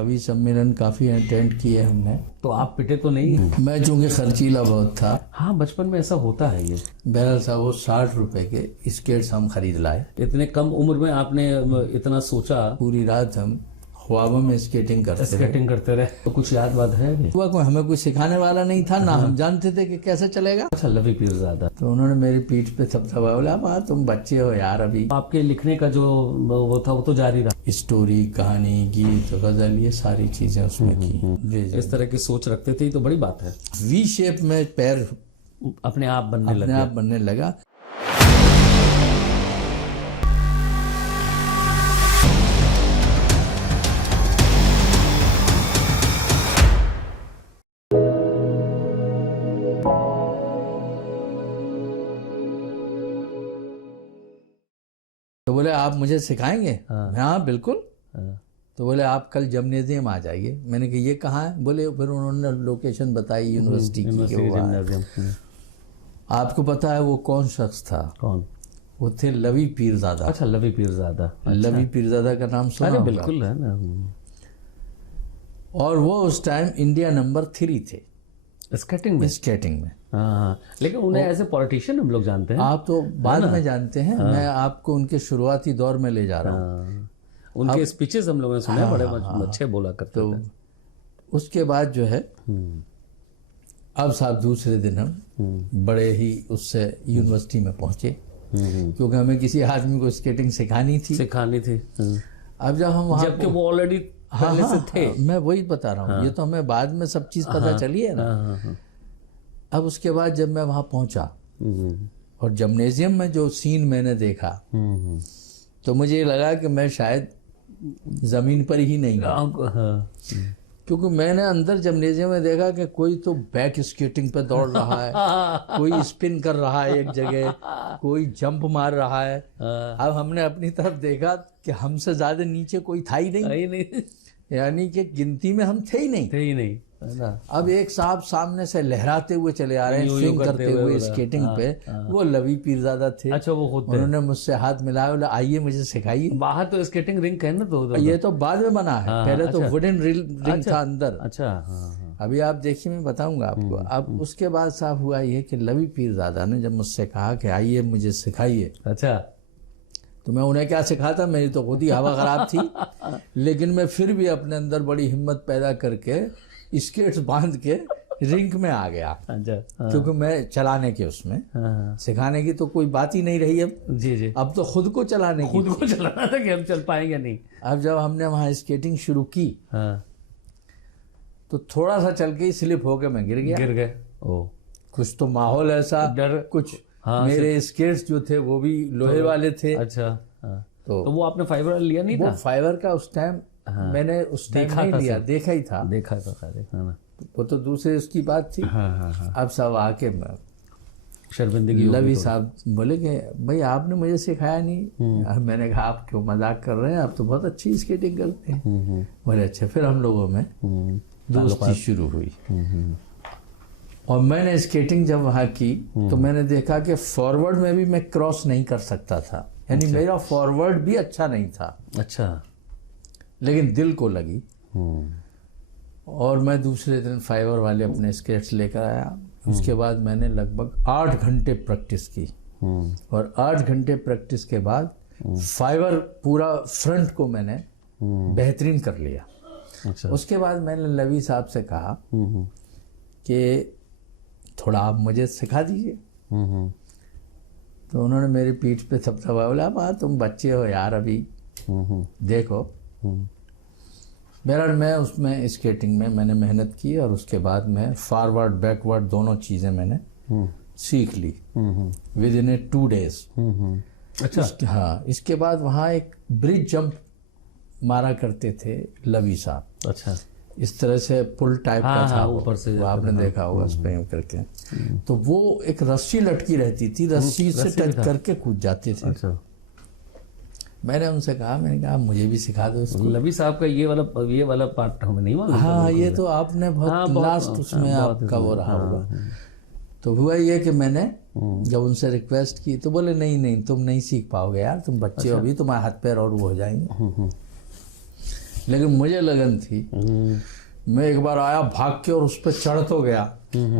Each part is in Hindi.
कवि सम्मेलन काफ़ी अटेंड किए हमने। तो आप पिटे तो नहीं? मैं चूँकि खर्चीला बहुत था। हाँ, बचपन में ऐसा होता है ये। बहरहाल साहब वो 60 रुपए के स्केट्स हम खरीद लाए। इतने कम उम्र में आपने इतना सोचा? पूरी रात हम ख्वाबों में स्केटिंग करते रहे। तो कुछ याद बात है? हुआ कोई हमें कोई सिखाने वाला नहीं था, ना हम जानते थे कि कैसे चलेगा। अच्छा, लवी पीरजादा। तो उन्होंने मेरी पीठ पे थपथपाया, बोला माँ तुम बच्चे हो यार अभी। आपके लिखने का जो वो था वो तो जारी रहा? स्टोरी, कहानी, गीत, गजल, ये सारी चीजें उसमें की। इस तरह की सोच रखते थे तो बड़ी बात है। वी शेप में पैर अपने आप बनने लगा। तो बोले आप मुझे सिखाएंगे? हाँ बिल्कुल। तो बोले आप कल जिम्नेजियम आ जाइए। मैंने कहा ये कहाँ है? बोले फिर उन्होंने लोकेशन बताई यूनिवर्सिटी की। आपको पता है वो कौन शख्स था? कौन? वो थे लवी पीरजादा। अच्छा, लवी पीरजादा। अच्छा। लवी पीरजादा का नाम सुना? अरे बिल्कुल है ना। और वो उस टाइम इंडिया नंबर 3 थे स्केटिंग में। हाँ, लेकिन उन्हें एज ए पॉलिटिशियन हम लोग जानते हैं। आप तो बाद में जानते हैं। मैं आपको उनके शुरुआती दौर में ले जा रहा हूँ। उनके स्पीचेस हम लोगों ने सुने, बड़े अच्छे बोला करते थे। उसके बाद जो है अब साहब दूसरे दिन हम बड़े ही उससे यूनिवर्सिटी में पहुंचे, क्योंकि हमें किसी आदमी को स्केटिंग सिखानी थी। अब जब हम वहाँ, जबकि वो ऑलरेडी पहले से थे। मैं वही बता रहा हूँ। ये तो हमें बाद में सब चीज़ पता चली है ना। अब उसके बाद जब मैं वहाँ पहुँचा और जिम्नेजियम में जो सीन मैंने देखा, तो मुझे ये लगा कि मैं शायद ज़मीन पर ही नहीं हूँ। क्योंकि मैंने अंदर जिम्नेजियम में देखा कि कोई तो बैक स्केटिंग पे दौड़ रहा है, कोई स्पिन कर रहा है एक जगह, कोई जंप मार रहा है। अब हमने अपनी तरफ देखा कि हमसे ज़्यादा नीचे कोई था ही नहीं। यानी कि गिनती में हम थे ही नहीं। अब एक साहब सामने से लहराते हुए चले आ रहे हैं, स्विंग करते हुए स्केटिंग पे। वो लवी पीरजादा थे। अच्छा, वो खुद उन्होंने मुझसे हाथ मिलाया, बोला आइए मुझे सिखाइए। बाहर तो स्केटिंग रिंग है ना? तो ये तो बाद में बना है। पहले तो वुडन रिंग था अंदर। अच्छा। अभी आप देखिए, मैं बताऊंगा आपको। अब उसके बाद साहब हुआ ये कि लवी पीरजादा ने जब मुझसे कहा कि आइए मुझे सिखाइए, अच्छा, तो मैं उन्हें क्या सिखाता, मेरी तो खुद ही हवा खराब थी। लेकिन मैं फिर भी अपने अंदर बड़ी हिम्मत पैदा करके स्केट्स बांध के रिंग में आ गया। अच्छा। क्योंकि मैं चलाने के उसमें सिखाने की तो कोई बात ही नहीं रही। अब जी अब तो खुद को चलाना था कि हम चल पाएंगे नहीं। अब जब हमने वहाँ स्केटिंग शुरू की, तो थोड़ा सा चल के ही स्लिप होके मैं गिर गए। ओ, कुछ तो माहौल ऐसा डर कुछ। मेरे स्केट्स जो थे वो भी लोहे वाले थे। अच्छा। तो वो आपने फाइबर लिया नहीं था? फाइबर का उस टाइम मैंने उस टाइम नहीं लिया, देखा ही था। देखा था। वो तो दूसरे उसकी बात थी। अब सब आके शर्मिंदगी। लवी साहब बोले कि भाई आपने मुझे सिखाया नहीं। मैंने कहा आप क्यों मजाक कर रहे हैं, आप तो बहुत अच्छी स्केटिंग करते हैं। बोले अच्छा। फिर हम लोगों में दोस्ती शुरू हुई। और मैंने स्केटिंग जब वहाँ की, तो मैंने देखा कि फॉरवर्ड में भी मैं क्रॉस नहीं कर सकता था। यानी मेरा फॉरवर्ड भी अच्छा नहीं था। अच्छा। लेकिन दिल को लगी। और मैं दूसरे दिन फाइबर वाले अपने स्केट्स लेकर आया। उसके बाद मैंने लगभग 8 घंटे प्रैक्टिस की। और 8 घंटे प्रैक्टिस के बाद फाइबर पूरा फ्रंट को मैंने बेहतरीन कर लिया। अच्छा। उसके बाद मैंने लवी साहब से कहा कि थोड़ा आप मुझे सिखा दीजिए। तो उन्होंने मेरी पीठ पे थपथपाया, बोला माँ तुम बच्चे हो यार अभी, देखो। बहरहाल मैं उसमें स्केटिंग में मैंने मेहनत की, और उसके बाद मैं फॉरवर्ड बैकवर्ड दोनों चीज़ें मैंने सीख ली विद इन 2 days। अच्छा। हाँ, इसके बाद वहाँ एक ब्रिज जंप मारा करते थे लवी साहब। अच्छा। इस तरह से पुल टाइप का था ऊपर से, वो आपने देखा होगा उस पे करके। तो वो एक रस्सी लटकी रहती थी, रस्सी से टच करके कूद जाते थे। अच्छा। मैंने उनसे कहा, मैंने कहा मुझे भी सिखा दो इसको। लवी साहब का ये वाला पार्ट हमें नहीं मालूम। हाँ, ये तो आपने बहुत लास्ट उसमें आपका वो रहा होगा। तो हुआ ये कि मैंने जब उनसे रिक्वेस्ट की, तो बोले नहीं तुम नहीं सीख पाओगे यार, तुम बच्चे हो अभी, तुम्हारे हाथ पैर और वो हो जाएंगे। लेकिन मुझे लगन थी। मैं एक बार आया भाग के और उस पर चढ़ तो गया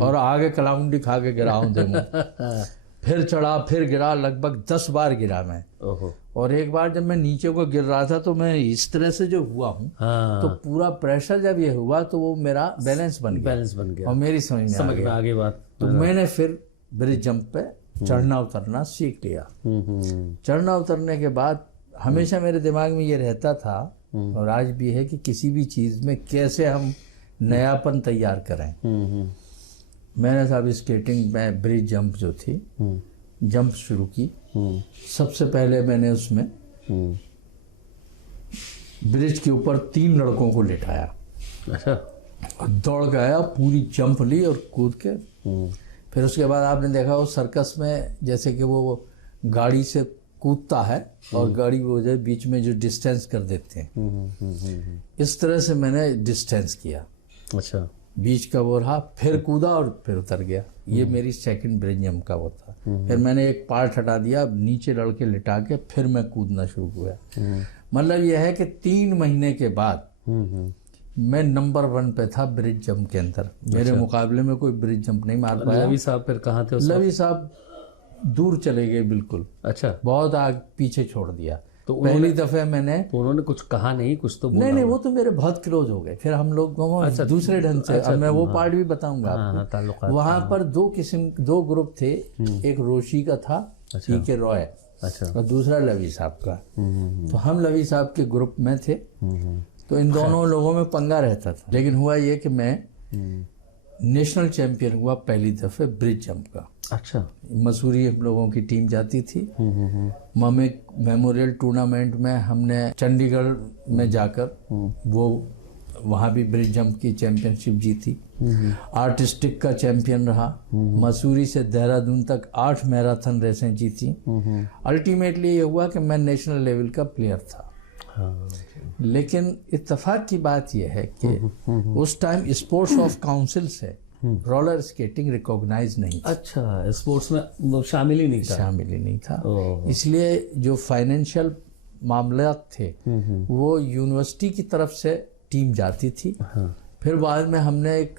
और आगे कलामुंडी खा के गिरा हूँ देखो। फिर चढ़ा, फिर गिरा, लगभग 10 बार गिरा मैं। और एक बार जब मैं नीचे को गिर रहा था तो मैं इस तरह से जो हुआ हूँ, तो पूरा प्रेशर जब ये हुआ तो वो मेरा बैलेंस बन गया और मेरी समझ में आ गई बात। तो मैंने फिर ब्रिज जंप पे चढ़ना उतरना सीख लिया। चढ़ना उतरने के बाद हमेशा मेरे दिमाग में ये रहता था और आज भी है कि किसी भी चीज़ में कैसे हम नयापन तैयार करें। मैंने साहब स्केटिंग में ब्रिज जंप जो थी, जंप शुरू की। सबसे पहले मैंने उसमें ब्रिज के ऊपर 3 लड़कों को लिटाया। अच्छा। और दौड़ के आया, पूरी जंप ली और कूद के। फिर उसके बाद आपने देखा वो सर्कस में जैसे कि वो गाड़ी से कूदता है और गाड़ी वो जो बीच में जो डिस्टेंस कर देते हैं, इस तरह से मैंने डिस्टेंस किया। अच्छा। बीच का वो रहा, फिर कूदा और फिर उतर गया। ये मेरी सेकंड ब्रिज जंप का वो था। फिर मैंने एक पार्ट हटा दिया, नीचे लड़के लिटा के फिर मैं कूदना शुरू हुआ। मतलब यह है कि 3 महीने के बाद मैं नंबर 1 पे था ब्रिज जंप के अंदर। मेरे मुकाबले में कोई ब्रिज जंप नहीं मार पाया। लवी साहब फिर कहाँ थे? लवी साहब दूर चले गए बिल्कुल। अच्छा। बहुत आग पीछे छोड़ दिया। तो पहली दफे मैंने, तो उन्होंने कुछ कहा नहीं, कुछ तो बोला? नहीं, वो तो मेरे बहुत क्लोज हो गए। फिर हम लोग दूसरे ढंग से, अब मैं वो पार्ट भी बताऊंगा आपको। वहाँ पर 2 ग्रुप थे। एक रोशी का था, के रॉय, और दूसरा लवी साहब का। तो हम लवी साहब के ग्रुप में थे। तो इन दोनों लोगों में पंगा रहता था। लेकिन हुआ ये कि मैं नेशनल चैंपियन हुआ पहली दफे ब्रिज जंप का। अच्छा। मसूरी हम लोगों की टीम जाती थी। ममिक मेमोरियल टूर्नामेंट में हमने चंडीगढ़ में जाकर वो वहाँ भी ब्रिज जंप की चैंपियनशिप जीती। आर्टिस्टिक का चैंपियन रहा। मसूरी से देहरादून तक 8 मैराथन रेसें जीती। अल्टीमेटली ये हुआ कि मैं नेशनल लेवल का प्लेयर था। लेकिन इत्तेफाक की बात यह है कि उस टाइम स्पोर्ट्स ऑफ काउंसिल से रोलर स्केटिंग रिकॉग्नाइज नहीं था। अच्छा, स्पोर्ट्स में शामिल ही नहीं था। इसलिए जो फाइनेंशियल मामला थे वो यूनिवर्सिटी की तरफ से टीम जाती थी। फिर बाद में हमने एक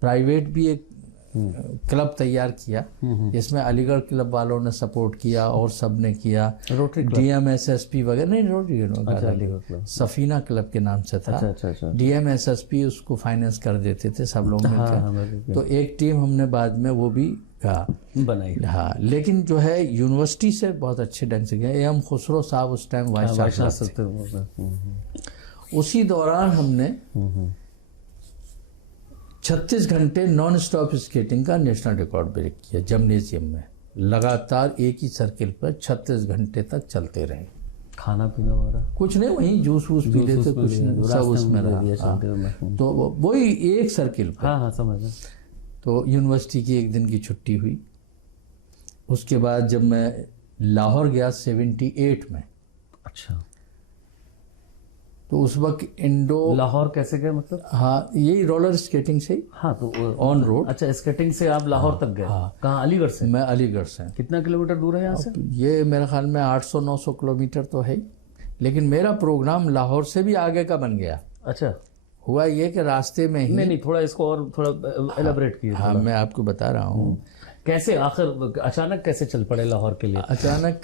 प्राइवेट भी एक क्लब तैयार किया, जिसमें अलीगढ़ क्लब वालों ने सपोर्ट किया और सब ने किया। रोटरी DMSSP वगैरह, नहीं रोटरी क्लब, सफीना क्लब के नाम से था। अच्छा। DMSSP उसको फाइनेंस कर देते थे सब लोग मिलकर। तो एक टीम हमने बाद में वो भी बनाई। हाँ, लेकिन जो है यूनिवर्सिटी से बहुत अच्छे ढंग से गया। AM खुसरो साहब उस टाइम वाइस चांसलर थे। उसी दौरान हमने 36 घंटे नॉन स्टॉप स्केटिंग का नेशनल रिकॉर्ड ब्रेक किया जिम्नेजियम में। लगातार एक ही सर्किल पर 36 घंटे तक चलते रहे। खाना पीना वगैरह कुछ नहीं, वहीं जूस वूस पी लेते, कुछ नहीं, सब उसमें रहा। तो वही एक सर्किल पर। हाँ, समझ। तो यूनिवर्सिटी की एक दिन की छुट्टी हुई। उसके बाद जब मैं लाहौर गया 78 में। अच्छा। तो उस वक्त लाहौर कैसे गए मतलब? हाँ, यही रोलर स्केटिंग से ही। हाँ, तो ऑन रोड। अच्छा, स्केटिंग से आप लाहौर तक गए? हाँ। कहाँ? अलीगढ़ से? मैं अलीगढ़ से। कितना किलोमीटर दूर है यहाँ से? ये मेरे ख्याल में 800-900 किलोमीटर तो है ही। लेकिन मेरा प्रोग्राम लाहौर से भी आगे का बन गया। अच्छा। हुआ ये कि रास्ते में ही, नहीं, थोड़ा इसको और थोड़ा एलाबरेट कीजिए। हाँ, मैं आपको बता रहा हूँ। कैसे आखिर अचानक कैसे चल पड़े लाहौर के लिए? अचानक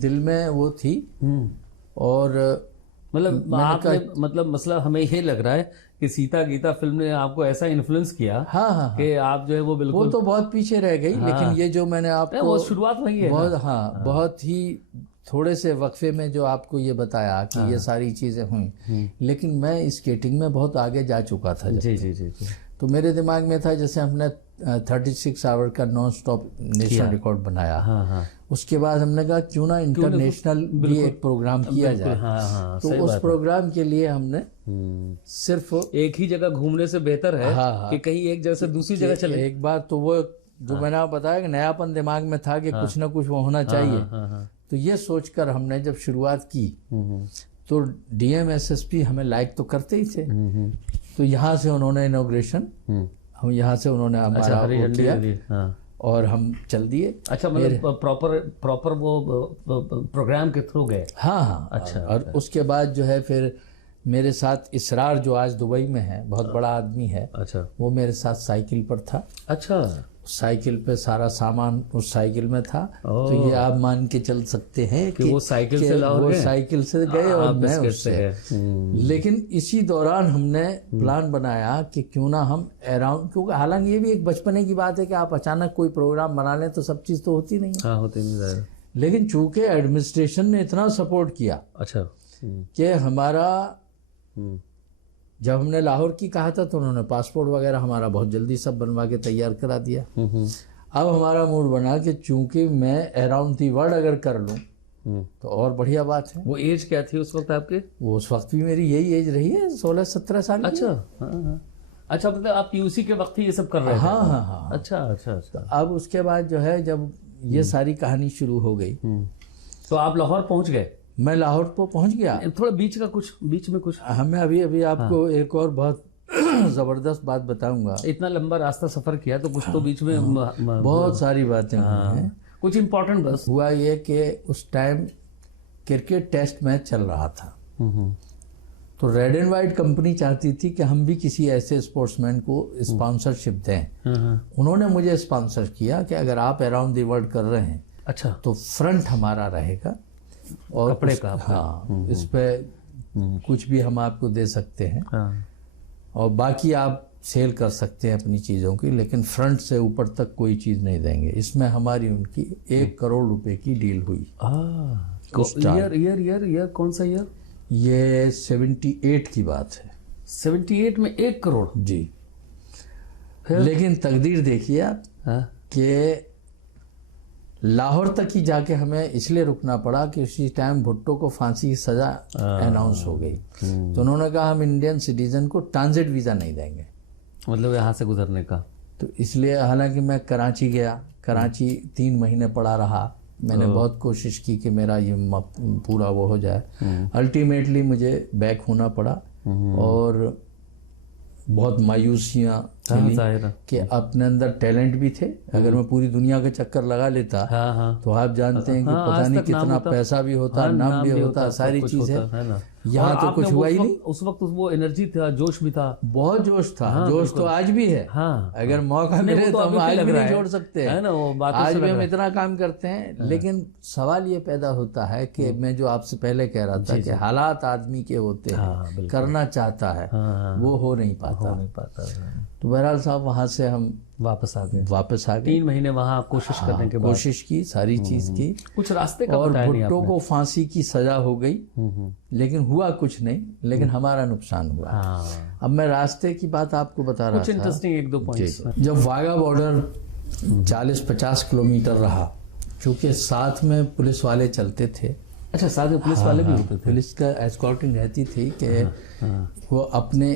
दिल में वो थी। और मतलब आपने, मतलब मसला हमें ये लग रहा है कि सीता गीता फिल्म ने आपको ऐसा इन्फ्लुएंस किया। हाँ, कि आप जो है वो बिल्कुल, वो तो बहुत पीछे रह गई। लेकिन ये जो मैंने आपको, वो शुरुआत वही है बहुत, बहुत ही थोड़े से वक्फे में जो आपको ये बताया कि ये सारी चीजें हुई। लेकिन मैं स्केटिंग में बहुत आगे जा चुका था। जी। तो मेरे दिमाग में था, जैसे हमने 36 आवर का नॉन स्टॉप नेशनल रिकॉर्ड बनाया। हाँ। उसके बाद हमने कहा क्यों ना इंटरनेशनल भी एक प्रोग्राम किया जाए। हाँ, तो उस प्रोग्राम के लिए हमने सिर्फ एक ही जगह घूमने से बेहतर है कि कहीं एक जगह से दूसरी जगह चले। एक बार तो वो जो मैंने आपको बताया कि नयापन दिमाग में था कि कुछ ना कुछ वो होना चाहिए। तो ये सोचकर हमने जब शुरुआत की तो DMSSP हमें लाइक तो करते ही थे। तो यहाँ से उन्होंने इनॉग्रेशन, हम यहाँ से उन्होंने हमारा किया और हम चल दिए। अच्छा, मतलब प्रॉपर वो प्रोग्राम के थ्रू गए? हाँ। अच्छा। और उसके बाद जो है फिर मेरे साथ इसरार जो आज दुबई में है, बहुत बड़ा आदमी है, अच्छा, वो मेरे साथ साइकिल पर था। अच्छा, साइकिल पे सारा सामान उस साइकिल में था। तो ये आप मान के चल सकते हैं कि वो साइकिल से लाहौर वो गए? साइकिल से गए और मैं उससे। गए। लेकिन इसी दौरान हमने प्लान बनाया कि क्यों ना हम अराउंड, क्योंकि हालांकि ये भी एक बचपने की बात है कि आप अचानक कोई प्रोग्राम बना लें तो सब चीज़ तो होती नहीं है। हाँ, होते नहीं। लेकिन चूंकि एडमिनिस्ट्रेशन ने इतना सपोर्ट किया, अच्छा, कि हमारा जब हमने लाहौर की कहा था तो उन्होंने पासपोर्ट वगैरह हमारा बहुत जल्दी सब बनवा के तैयार करा दिया। अब हमारा मूड बना कि चूंकि मैं अराउंड दी वर्ल्ड अगर कर लूँ तो और बढ़िया बात है। वो एज क्या थी उस वक्त आपके? वो उस वक्त भी मेरी यही एज रही है, 16-17 साल की। अच्छा, हाँ। अच्छा, मतलब आप पीयूसी के वक्त ही ये सब कर रहे थे? हाँ। अच्छा, अच्छा, अच्छा। अब उसके बाद जो है जब ये सारी कहानी शुरू हो गई तो आप लाहौर पहुंच गए? मैं लाहौर तो पहुंच गया। थोड़ा बीच में कुछ हमें अभी आपको एक और बहुत जबरदस्त बात बताऊंगा। इतना लंबा रास्ता सफर किया तो कुछ तो बीच में बहुत सारी बातें हुई हैं। कुछ इम्पोर्टेंट बस हुआ ये कि उस टाइम क्रिकेट टेस्ट मैच चल रहा था। तो रेड एंड वाइट कंपनी चाहती थी कि हम भी किसी ऐसे स्पोर्ट्समैन को स्पॉन्सरशिप दें। उन्होंने मुझे स्पॉन्सर किया कि अगर आप अराउंड द वर्ल्ड कर रहे हैं, अच्छा, तो फ्रंट हमारा रहेगा और कपड़े का। हाँ, इस पे कुछ भी हम आपको दे सकते हैं और बाकी आप सेल कर सकते हैं अपनी चीज़ों की, लेकिन फ्रंट से ऊपर तक कोई चीज़ नहीं देंगे। इसमें हमारी उनकी 1 करोड़ रुपए की डील हुई। ईयर कौन सा ईयर? ये 78 की बात है। 78 में 1 करोड़? जी। लेकिन तकदीर देखिए आप कि लाहौर तक ही जाके हमें इसलिए रुकना पड़ा कि उसी टाइम भुट्टो को फांसी की सजा अनाउंस हो गई। तो उन्होंने कहा हम इंडियन सिटीजन को ट्रांजिट वीज़ा नहीं देंगे, मतलब यहाँ से गुजरने का। तो इसलिए हालांकि मैं कराची गया, कराची 3 महीने पड़ा रहा। मैंने बहुत कोशिश की कि मेरा ये पूरा वो हो जाए। अल्टीमेटली मुझे बैक होना पड़ा और बहुत मायूसियाँ कि अपने अंदर टैलेंट भी थे। अगर मैं पूरी दुनिया का चक्कर लगा लेता तो आप जानते हैं कि पता नहीं कितना पैसा भी होता, नाम भी होता, सारी चीजें। यहाँ तो कुछ हुआ ही नहीं। उस वक्त वो एनर्जी था, जोश भी था, बहुत जोश था। जोश तो आज भी है। अगर मौका मिले तो हम आज भी नहीं छोड़ सकते हैं ना, वो आज भी हम इतना काम करते हैं। लेकिन सवाल ये पैदा होता है कि मैं जो आपसे पहले कह रहा था कि हालात आदमी के होते हैं, करना चाहता है, वो हो नहीं पाता। तो बहरहाल साहब वहाँ से हम वापस आ गए। 3 महीने वहाँ कोशिश करने के बाद कोशिश की, सारी चीज की, कुछ रास्ते का और भुट्टो को फांसी की सजा हो गई। लेकिन हुआ कुछ नहीं, लेकिन हमारा नुकसान हुआ। अब मैं रास्ते की बात आपको बता रहा था, कुछ इंटरेस्टिंग 1-2 पॉइंट्स। जब वाघा बॉर्डर 40-50 किलोमीटर रहा, चूंकि साथ में पुलिस वाले चलते थे। अच्छा, साथ में पुलिस वाले भी होते थे? पुलिस का एस्कॉर्टिंग रहती थी कि वो अपने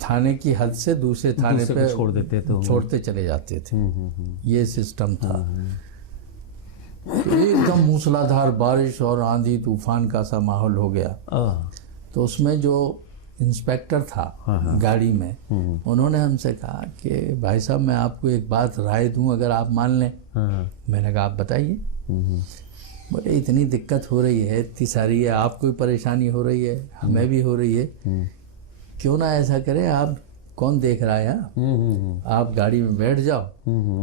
थाने की हद से दूसरे थाने पे छोड़ देते थे, छोड़ते चले जाते थे। ये सिस्टम था। एकदम मूसलाधार बारिश और आंधी तूफान का सा माहौल हो गया। तो उसमें जो इंस्पेक्टर था गाड़ी में, उन्होंने हमसे कहा कि भाई साहब मैं आपको एक बात राय दूं, अगर आप मान लें। मैंने कहा आप बताइए। बोले इतनी दिक्कत हो रही है, इतनी सारी है, आपको भी परेशानी हो रही है, हमें भी हो रही है, क्यों ना ऐसा करें, आप कौन देख रहा है यहाँ, आप गाड़ी में बैठ जाओ,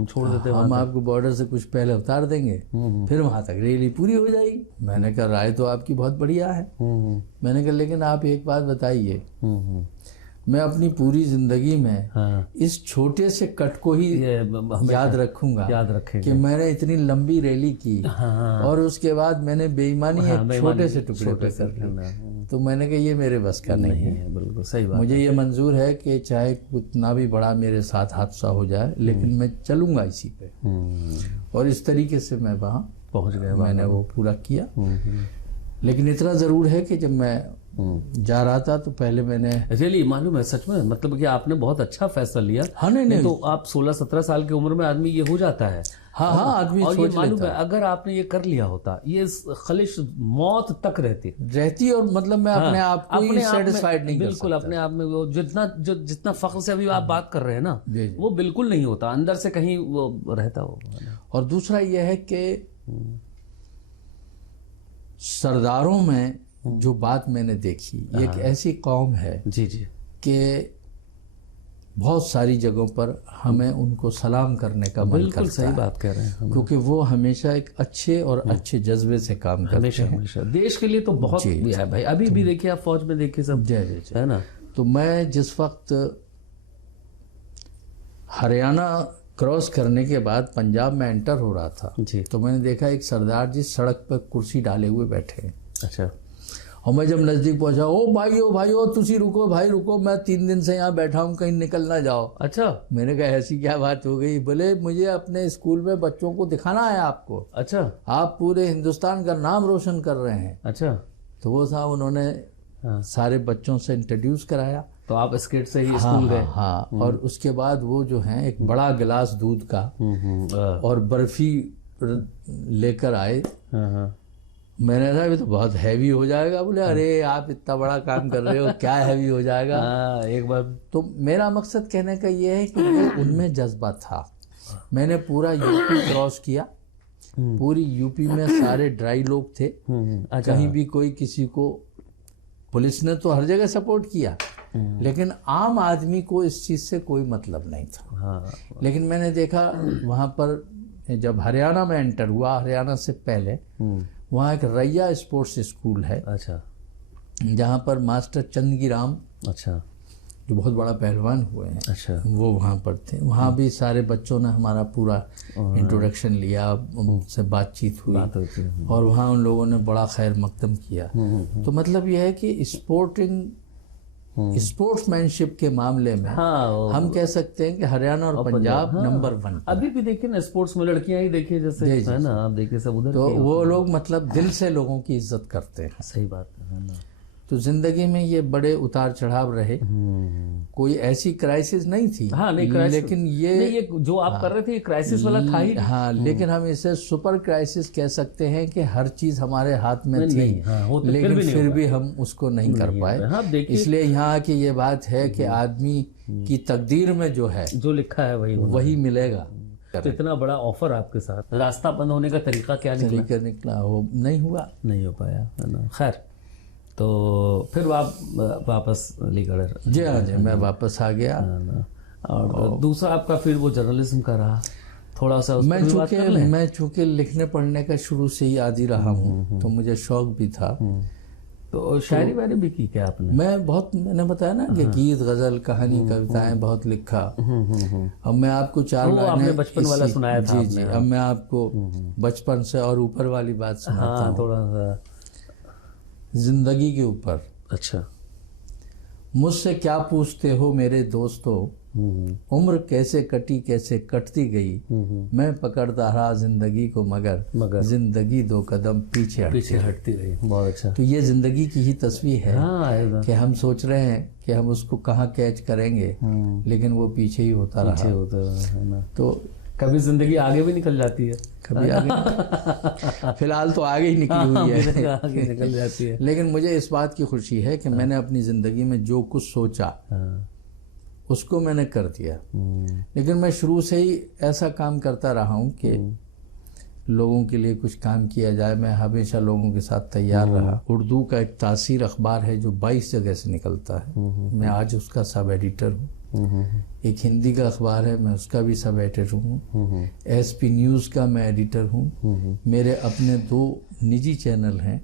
छोड़ देते हैं, हम आपको बॉर्डर से कुछ पहले उतार देंगे, फिर वहां तक रैली पूरी हो जाएगी। मैंने कहा राय तो आपकी बहुत बढ़िया है। मैंने कहा लेकिन आप एक बात बताइए, मैं अपनी पूरी जिंदगी में इस छोटे से कट को ही याद रखूंगा, कि मैंने इतनी लंबी रैली की और उसके बाद मैंने बेईमानी एक छोटे से टुकड़े पे कर ली। तो मैंने कहा ये मेरे बस का नहीं है। बिल्कुल सही बात। मुझे ये मंजूर है कि चाहे कितना भी बड़ा मेरे साथ हादसा हो जाए, लेकिन मैं चलूंगा इसी पे। और इस तरीके से मैं वहाँ पहुँच गया। मैंने वो पूरा किया। लेकिन इतना ज़रूर है कि जब मैं जा रहा था तो पहले मैंने रियली मालूम है, सच में, मतलब कि आपने बहुत अच्छा फैसला लिया। हाँ, नहीं तो आप 16-17 साल की उम्र में आदमी ये हो जाता है। हाँ, आदमी और ये मालूम है अगर आपने ये कर लिया होता, ये खलिश मौत तक रहती और मतलब मैं अपने आप को ही सेटिस्फाइड नहीं कर सकता। बिल्कुल अपने आप में वो जितना फख्र से अभी आप बात कर रहे हैं ना, वो बिल्कुल नहीं होता, अंदर से कहीं वो रहता हो। और दूसरा ये है कि सरदारों में जो बात मैंने देखी, एक ऐसी कौम है जी जी कि बहुत सारी जगहों पर हमें उनको सलाम करने का मन करता है। सही बात कह रहे हैं, क्योंकि वो हमेशा एक अच्छे और अच्छे जज्बे से काम करते हमेशा हैं। हमेशा देश के लिए तो बहुत भी है भाई। अभी भी देखिए आप फौज में देखिए सब, है ना। तो मैं जिस वक्त हरियाणा क्रॉस करने के बाद पंजाब में एंटर हो रहा था जी, तो मैंने देखा एक सरदार जी सड़क पर कुर्सी डाले हुए बैठे हैं। अच्छा। और मैं जब नज़दीक पहुंचा, ओ भाई तुसी रुको भाई रुको, मैं 3 दिन से यहाँ बैठा हूँ, कहीं निकल ना जाओ। अच्छा। मैंने कहा ऐसी क्या बात हो गई? बोले मुझे अपने स्कूल में बच्चों को दिखाना है आपको। अच्छा। आप पूरे हिंदुस्तान का नाम रोशन कर रहे हैं। अच्छा। तो वो साहब उन्होंने सारे बच्चों से इंट्रोड्यूस कराया। तो आप स्केट से ही स्कूल गए? हाँ। और उसके बाद वो जो है एक बड़ा गिलास दूध का और बर्फी लेकर आए। मैंने कहा ये तो बहुत हैवी हो जाएगा। बोले अरे आप इतना बड़ा काम कर रहे हो, क्या हैवी हो जाएगा। एक बार तो मेरा मकसद कहने का ये है कि उनमें जज्बा था। मैंने पूरा यूपी क्रॉस किया, पूरी यूपी में सारे ड्राई लोग थे। कहीं भी कोई किसी को, पुलिस ने तो हर जगह सपोर्ट किया, लेकिन आम आदमी को इस चीज़ से कोई मतलब नहीं था। लेकिन मैंने देखा वहाँ पर जब हरियाणा में एंटर हुआ, हरियाणा से पहले वहाँ एक रैया स्पोर्ट्स स्कूल है। अच्छा। जहाँ पर मास्टर चंदगीराम, अच्छा, जो बहुत बड़ा पहलवान हुए हैं, अच्छा, वो वहाँ पर थे। वहाँ भी सारे बच्चों ने हमारा पूरा इंट्रोडक्शन लिया, उनसे बातचीत हुई और वहाँ उन लोगों ने बड़ा खैर मकदम किया। तो मतलब यह है कि स्पोर्ट्समैनशिप के मामले में हम कह सकते हैं कि हरियाणा और पंजाब नंबर 1। अभी भी देखिए ना स्पोर्ट्स में लड़कियां ही देखिए जैसे है ना, आप देखिए सब उधर। तो वो लोग मतलब दिल से लोगों की इज्जत करते हैं। सही बात है ना। तो जिंदगी में ये बड़े उतार चढ़ाव रहे, कोई ऐसी क्राइसिस नहीं थी। हाँ, नहीं, लेकिन ये जो आप कर रहे थे ये क्राइसिस वाला था ही। हाँ, लेकिन हम इसे सुपर क्राइसिस कह सकते हैं कि हर चीज हमारे हाथ में थी, लेकिन फिर भी हम उसको नहीं कर पाए। इसलिए यहाँ की ये बात है कि आदमी की तकदीर में जो है, जो लिखा है वही मिलेगा। तो इतना बड़ा ऑफर आपके साथ, रास्ता बंद होने का तरीका क्या निकला? वो नहीं हो पाया, है ना। खैर, तो फिर आप वापस अलीगढ़? जी हाँ जी, मैं वापस आ गया। और दूसरा आपका फिर वो जर्नलिज्म का रहा थोड़ा सा। मैं चूँकि लिखने पढ़ने का शुरू से ही आदी रहा हूँ, तो मुझे शौक भी था। तो शायरी वायरी भी की क्या आपने? मैंने बताया ना कि गीत, गजल, कहानी, कविताएं बहुत लिखा। अब मैं आपको 4 लाइनें बचपन वाला सुनाया था। जी। अब मैं आपको बचपन से और ऊपर वाली बात सुनाता हूँ, थोड़ा सा जिंदगी के ऊपर। अच्छा। मुझसे क्या पूछते हो मेरे दोस्तों, उम्र कैसे कटी कैसे कटती गई, मैं पकड़ता रहा जिंदगी को मगर जिंदगी 2 कदम पीछे हटती गई। बहुत अच्छा। तो ये जिंदगी की ही तस्वीर है कि हम सोच रहे हैं कि हम उसको कहाँ कैच करेंगे, लेकिन वो पीछे ही होता रहा। तो कभी जिंदगी आगे भी निकल जाती है, कभी आगे फिलहाल तो आगे ही निकली हुई है, आगे निकल जाती है। लेकिन मुझे इस बात की खुशी है कि मैंने अपनी जिंदगी में जो कुछ सोचा उसको मैंने कर दिया। लेकिन मैं शुरू से ही ऐसा काम करता रहा हूँ कि लोगों के लिए कुछ काम किया जाए। मैं हमेशा लोगों के साथ तैयार रहा। उर्दू का एक तासीर अखबार है जो 22 जगह से निकलता है, मैं आज उसका सब एडिटर हूँ। एक हिंदी का अखबार है, मैं उसका भी सब एडिटर हूँ। SP न्यूज़ का मैं एडिटर हूँ। मेरे अपने 2 निजी चैनल हैं,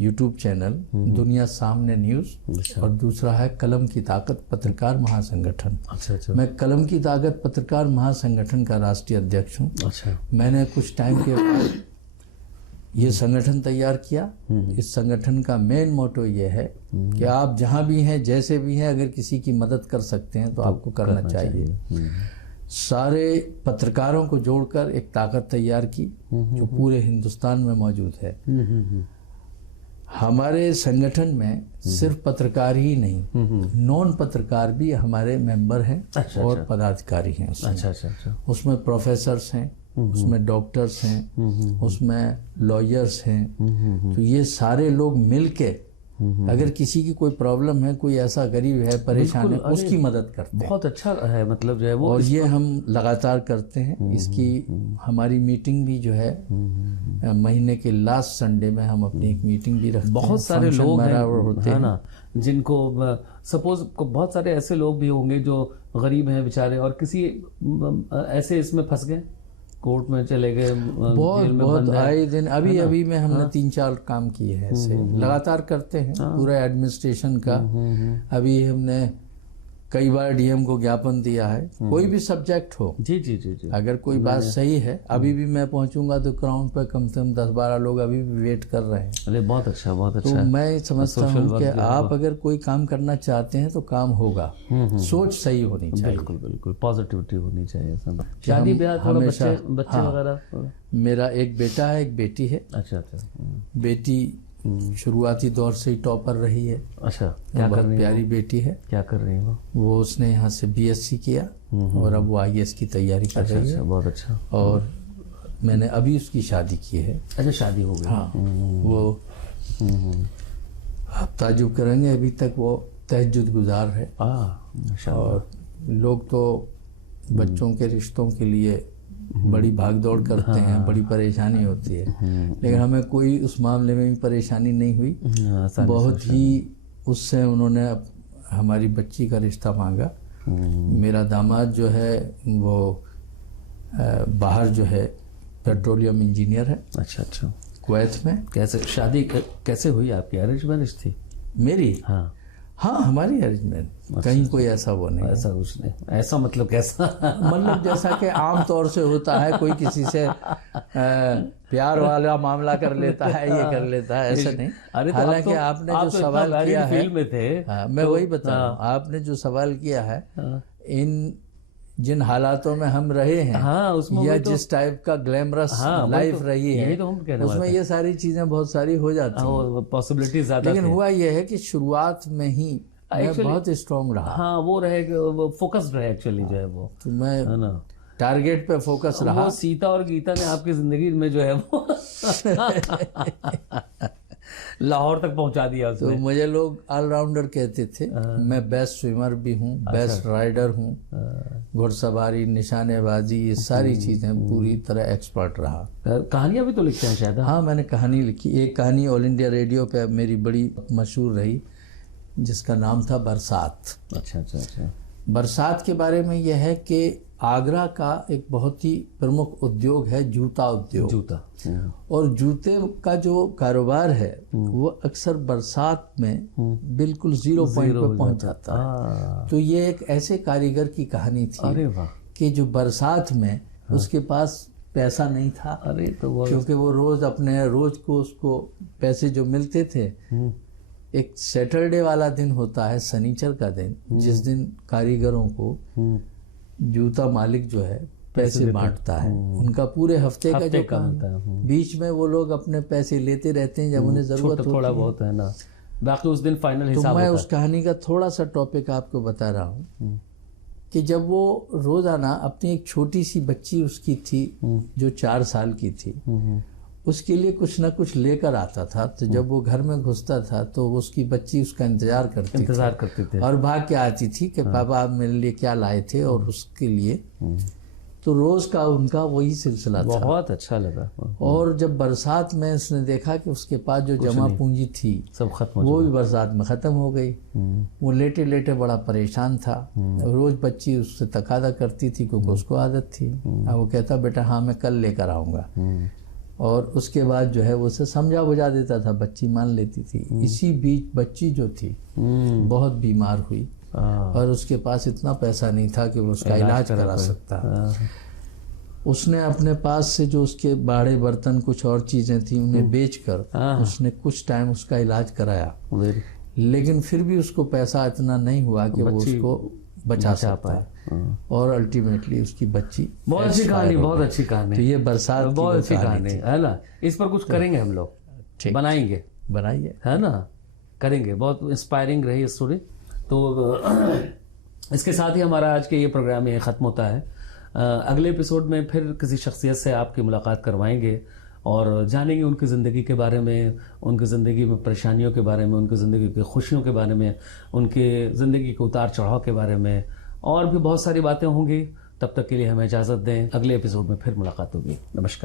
YouTube चैनल दुनिया सामने न्यूज़ और दूसरा है कलम की ताकत पत्रकार महासंगठन। अच्छा। मैं कलम की ताकत पत्रकार महासंगठन का राष्ट्रीय अध्यक्ष हूँ। अच्छा। मैंने कुछ टाइम के बाद ये संगठन तैयार किया। इस संगठन का मेन मोटो ये है कि आप जहाँ भी हैं, जैसे भी हैं, अगर किसी की मदद कर सकते हैं तो आपको करना चाहिए। सारे पत्रकारों को जोड़कर एक ताकत तैयार की जो पूरे हिंदुस्तान में मौजूद है। हमारे संगठन में सिर्फ पत्रकार ही नहीं, नॉन पत्रकार भी हमारे मेंबर हैं। और पदाधिकारी हैं उसमें। अच्छा। उसमें प्रोफेसर्स हैं, उसमें डॉक्टर्स हैं, उसमें लॉयर्स हैं। तो ये सारे लोग मिलके अगर किसी की कोई प्रॉब्लम है, कोई ऐसा गरीब है, परेशान है, उसकी मदद करते हैं। बहुत अच्छा है, मतलब जो है वो, और ये हम लगातार करते हैं। इसकी हमारी मीटिंग भी जो है महीने के लास्ट संडे में हम अपनी एक मीटिंग भी रखते हैं। बहुत सारे लोग हैं ना जिनको सपोज बहुत सारे ऐसे लोग भी होंगे जो गरीब हैं बेचारे, और किसी ऐसे इसमें फंस गए, कोर्ट में चले गए, बहुत आए दिन अभी में हमने 3-4 काम किए हैं ऐसे, लगातार करते हैं पूरा एडमिनिस्ट्रेशन का। अभी हमने कई बार डीएम को ज्ञापन दिया है, कोई भी सब्जेक्ट हो। जी जी जी जी, अगर कोई बात सही है, अभी भी मैं पहुंचूंगा तो ग्राउंड पर कम से कम 10-12 लोग अभी भी वेट कर रहे हैं। अरे बहुत अच्छा, बहुत अच्छा। तो मैं समझता हूँ कि आप अगर कोई काम करना चाहते हैं तो काम होगा, सोच सही होनी चाहिए। बिल्कुल बिल्कुल, पॉजिटिविटी होनी चाहिए सब। शादी ब्याह, थोड़ा बच्चे वगैरह? मेरा एक बेटा है, एक बेटी है। अच्छा अच्छा। बेटी शुरुआती दौर से ही टॉपर रही है। अच्छा, क्या कर रही है? प्यारी बेटी है। क्या कर रही है वो? उसने यहाँ से बीएससी किया और अब वो आईएएस की तैयारी कर रही है। बहुत अच्छा। और मैंने अभी उसकी शादी की है। अच्छा, शादी हो गई? हाँ, वो आप ताजुब करेंगे, अभी तक वो तहज्जुद गुजार है। और लोग तो बच्चों के रिश्तों के लिए बड़ी भागदौड़ करते हैं, बड़ी परेशानी होती है, लेकिन हमें कोई उस मामले में भी परेशानी नहीं हुई। बहुत ही उससे उन्होंने हमारी बच्ची का रिश्ता मांगा। मेरा दामाद जो है वो बाहर जो है पेट्रोलियम इंजीनियर है। अच्छा अच्छा, कुवैत में। कैसे शादी कैसे हुई आपकी? अरेंज मैरिज थी मेरी? हाँ हाँ, हमारी अरेंजमेंट। कहीं कोई ऐसा वो नहीं, ऐसा कुछ नहीं। ऐसा मतलब कैसा? मतलब जैसा कि आम तौर से होता है, कोई किसी से प्यार वाला मामला कर लेता है, ये कर लेता है, ऐसा नहीं। हालांकि आपने जो सवाल किया है, में थे, मैं वही बता रहा हूँ। आपने जो सवाल किया है, इन जिन हालातों में हम रहे हैं, उसमें या जिस टाइप का ग्लैमरस लाइफ रही है, उसमें ये सारी चीजें बहुत सारी हो जाती हैं, पॉसिबिलिटी ज्यादा। लेकिन हुआ ये है कि शुरुआत में ही मैं बहुत स्ट्रॉन्ग रहा। हाँ, वो रहे, फोकस्ड रहे एक्चुअली जो है वो। तो मैं टारगेट पे फोकस रहा। वो सीता और गीता ने आपकी जिंदगी में जो है वो लाहौर तक पहुंचा दिया उसने। तो मुझे लोग ऑलराउंडर कहते थे। मैं बेस्ट स्विमर भी हूँ, बेस्ट राइडर हूँ, घुड़सवारी, निशानेबाजी, ये सारी चीजें पूरी तरह एक्सपर्ट रहा। कहानियां भी तो लिखते हैं शायद? हाँ, मैंने कहानी लिखी। एक कहानी ऑल इंडिया रेडियो पे मेरी बड़ी मशहूर रही, जिसका नाम था बरसात। अच्छा अच्छा अच्छा। बरसात के बारे में यह है कि आगरा का एक बहुत ही प्रमुख उद्योग है जूता उद्योग। जूता, और जूते का जो कारोबार है वो अक्सर बरसात में बिल्कुल 0 पॉइंट पे पहुंच जाता है। तो ये एक ऐसे कारीगर की कहानी थी। अरे वाह। कि जो बरसात में उसके पास पैसा नहीं था। अरे तो क्योंकि वो रोज को उसको पैसे जो मिलते थे, एक सैटरडे वाला दिन होता है, शनिचर का दिन, जिस दिन कारीगरों को जूता मालिक जो है पैसे बांटता है। उनका पूरे हफ्ते का जो काम होता है, बीच में वो लोग अपने पैसे लेते रहते हैं जब उन्हें जरूरत होती है। थोड़ा बहुत है ना, बाकी उस दिन फाइनल हिसाब होता है। तो मैं उस कहानी का थोड़ा सा टॉपिक आपको बता रहा हूँ कि जब वो रोजाना अपनी एक छोटी सी बच्ची उसकी थी जो 4 साल की थी, उसके लिए कुछ ना कुछ लेकर आता था। तो जब वो घर में घुसता था तो उसकी बच्ची उसका इंतजार करती थी और भाग के आती थी कि पापा आप मेरे लिए क्या लाए थे, और उसके लिए तो रोज का उनका वही सिलसिला था। बहुत अच्छा लगा। और जब बरसात में उसने देखा कि उसके पास जो जमा पूंजी थी सब खत्म, वो भी बरसात में खत्म हो गई। वो लेटे लेटे बड़ा परेशान था। रोज बच्ची उससे तकादा करती थी क्योंकि उसको आदत थी। वो कहता बेटा हाँ मैं कल लेकर आऊंगा, और उसके बाद जो है वो उसे समझा बुझा देता था, बच्ची मान लेती थी। इसी बीच बच्ची जो थी बहुत बीमार हुई और उसके पास इतना पैसा नहीं था कि वो उसका इलाज करा सकता। उसने अपने पास से जो उसके बाड़े बर्तन कुछ और चीजें थी उन्हें बेचकर उसने कुछ टाइम उसका इलाज कराया, लेकिन फिर भी उसको पैसा इतना नहीं हुआ कि वो उसको बचा पाए। और अल्टीमेटली उसकी बच्ची बहुत अच्छी कहानी, बहुत अच्छी कहानी। तो ये बरसात बहुत अच्छी कहानी है ना। इस पर कुछ करेंगे हम लोग, बनाइए है ना, करेंगे। बहुत इंस्पायरिंग रही स्टोरी। तो इसके साथ ही हमारा आज के ये प्रोग्राम ये ख़त्म होता है। अगले एपिसोड में फिर किसी शख्सियत से आपकी मुलाकात करवाएंगे और जानेंगे उनकी ज़िंदगी के बारे में, उनकी ज़िंदगी में परेशानियों के बारे में, उनकी ज़िंदगी की खुशियों के बारे में, उनके ज़िंदगी के उतार चढ़ाव के बारे में, और भी बहुत सारी बातें होंगी। तब तक के लिए हमें इजाज़त दें, अगले एपिसोड में फिर मुलाकात होगी। नमस्कार।